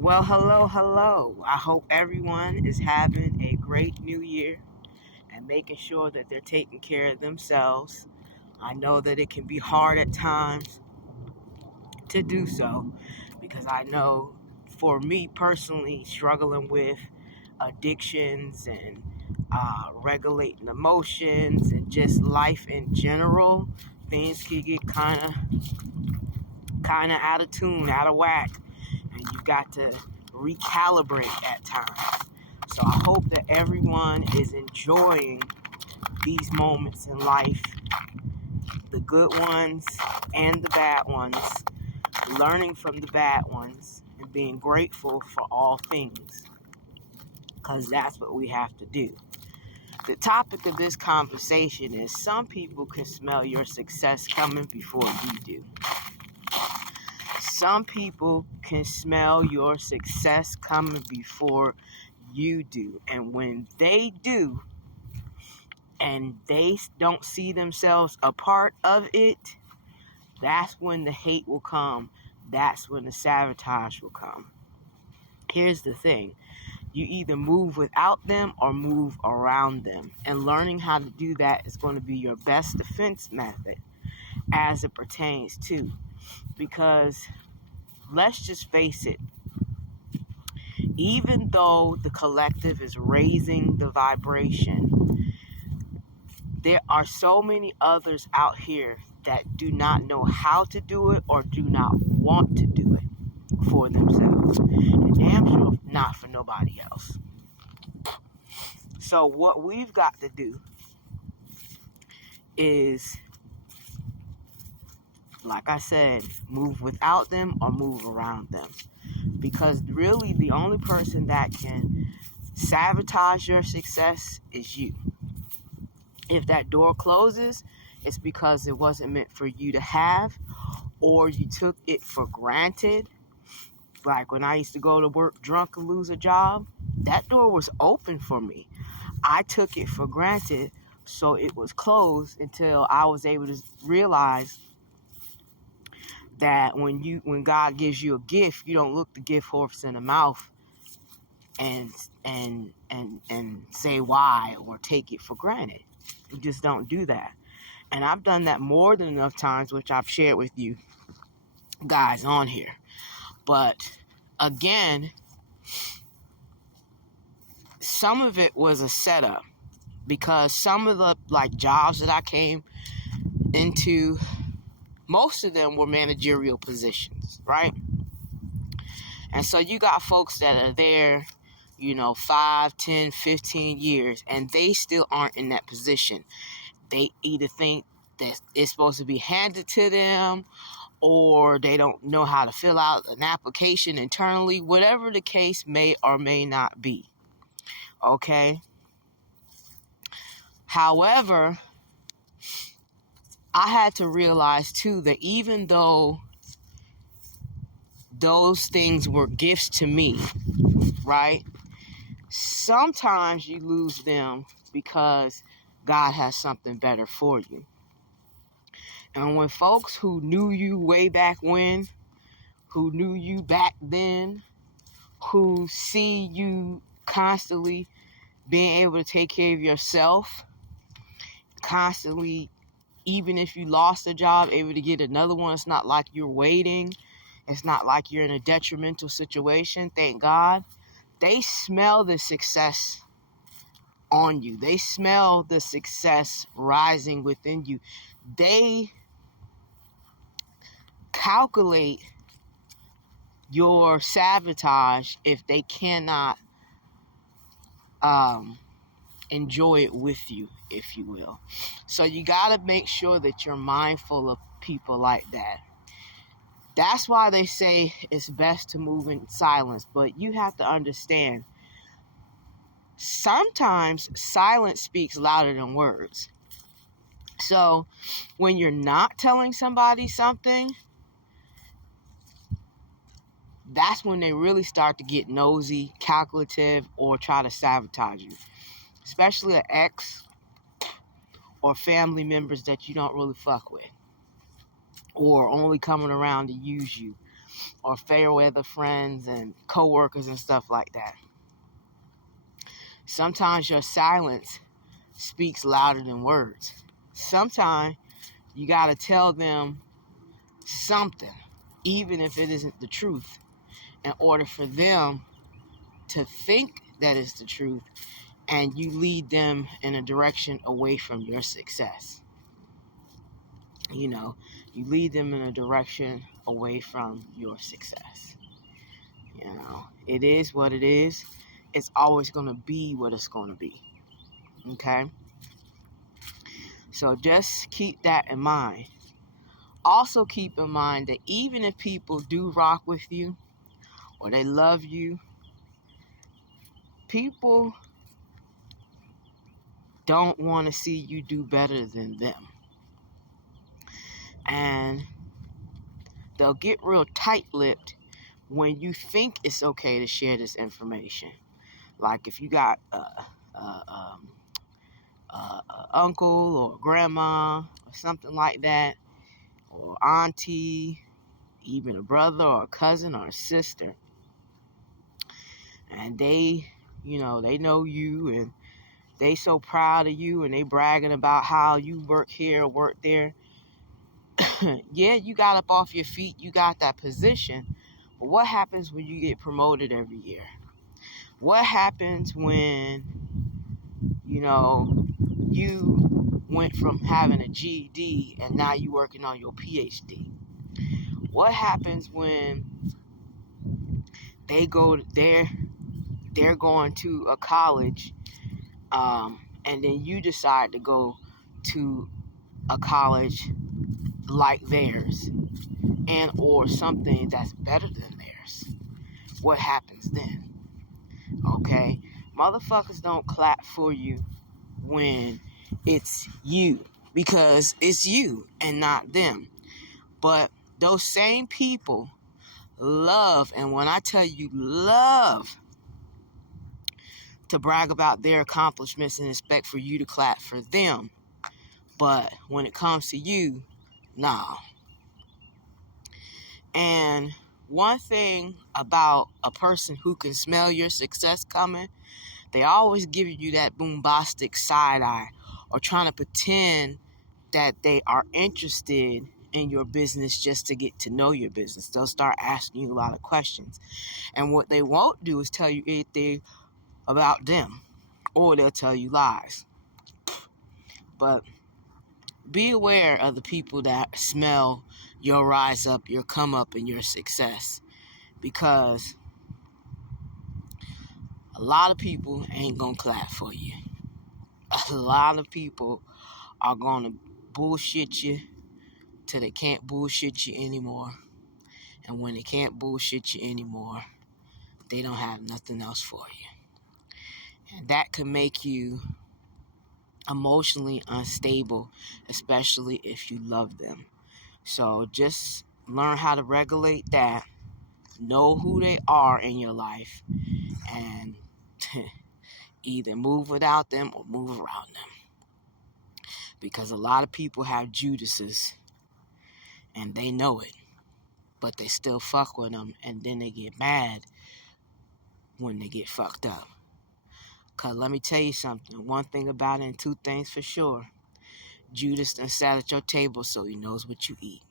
Well, hello. I hope everyone is having a great new year and making sure that they're taking care of themselves. I know that it can be hard at times to do so because I know for me personally, struggling with addictions and regulating emotions and just life in general, things can get kind of out of tune, out of whack, and you got to recalibrate at times. So I hope that everyone is enjoying these moments in life, the good ones and the bad ones, learning from the bad ones, and being grateful for all things, because that's what we have to do. The topic of this conversation is some people can smell your success coming before you do. Some people can smell your success coming before you do. And when they do, and they don't see themselves a part of it, that's when the hate will come. That's when the sabotage will come. Here's the thing. You either move without them or move around them. And learning how to do that is going to be your best defense method as it pertains to. Because let's just face it, even though the collective is raising the vibration, there are so many others out here that do not know how to do it or do not want to do it for themselves. And damn sure not for nobody else. So what we've got to do is, like I said, move without them or move around them. Because really the only person that can sabotage your success is you. If that door closes, it's because it wasn't meant for you to have, or you took it for granted. Like when I used to go to work drunk and lose a job, that door was open for me. I took it for granted, so it was closed until I was able to realize that when God gives you a gift, you don't look the gift horse in the mouth and say why or take it for granted. You just don't do that. And I've done that more than enough times, which I've shared with you guys on here. But again, some of it was a setup, because some of the jobs that I came into, most of them were managerial positions, right? And so you got folks that are there, 5, 10, 15 years, and they still aren't in that position. They either think that it's supposed to be handed to them, or they don't know how to fill out an application internally, whatever the case may or may not be. Okay? However, I had to realize too that even though those things were gifts to me, right? Sometimes you lose them because God has something better for you. And when folks who knew you way back when, who knew you back then, who see you constantly being able to take care of yourself, constantly, even if you lost a job, able to get another one, it's not like you're waiting. It's not like you're in a detrimental situation, thank God. They smell the success on you. They smell the success rising within you. They calculate your sabotage if they cannot enjoy it with you, if you will. So you got to make sure that you're mindful of people like that. That's why they say it's best to move in silence. But you have to understand, sometimes silence speaks louder than words. So when you're not telling somebody something, that's when they really start to get nosy, calculative, or try to sabotage you. Especially an ex or family members that you don't really fuck with, or only coming around to use you. or fair weather friends and coworkers and stuff like that. Sometimes your silence speaks louder than words. Sometimes you got to tell them something, even if it isn't the truth, in order for them to think that it's the truth, and you lead them in a direction away from your success. You lead them in a direction away from your success. It is what it is. It's always going to be what it's going to be. Okay? So just keep that in mind. Also keep in mind that even if people do rock with you or they love you, people don't want to see you do better than them. And they'll get real tight-lipped when you think it's okay to share this information. Like if you got an uncle or grandma or something like that, or auntie, even a brother or a cousin or a sister, and they know you and they so proud of you and they bragging about how you work here or work there. Yeah, you got up off your feet, you got that position, but what happens when you get promoted every year? What happens when you went from having a GED and now you working on your PhD? What happens when they're going to a college, and then you decide to go to a college like theirs and or something that's better than theirs? What happens then? Okay? Motherfuckers don't clap for you when it's you, because it's you and not them. But those same people love, and when I tell you love, to brag about their accomplishments and expect for you to clap for them. But when it comes to you, nah. And one thing about a person who can smell your success coming, they always give you that bombastic side eye or trying to pretend that they are interested in your business just to get to know your business. They'll start asking you a lot of questions. And what they won't do is tell you anything about them, or they'll tell you lies. But be aware of the people that smell your rise up, your come up, and your success, because a lot of people ain't gonna clap for you. A lot of people are gonna bullshit you till they can't bullshit you anymore. And when they can't bullshit you anymore, they don't have nothing else for you. And that can make you emotionally unstable, especially if you love them. So just learn how to regulate that. Know who they are in your life, and either move without them or move around them. Because a lot of people have Judases, and they know it, but they still fuck with them, and then they get mad when they get fucked up. Because let me tell you something. One thing about it, and two things for sure. Judas done sat at your table, so he knows what you eat.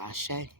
Ashe.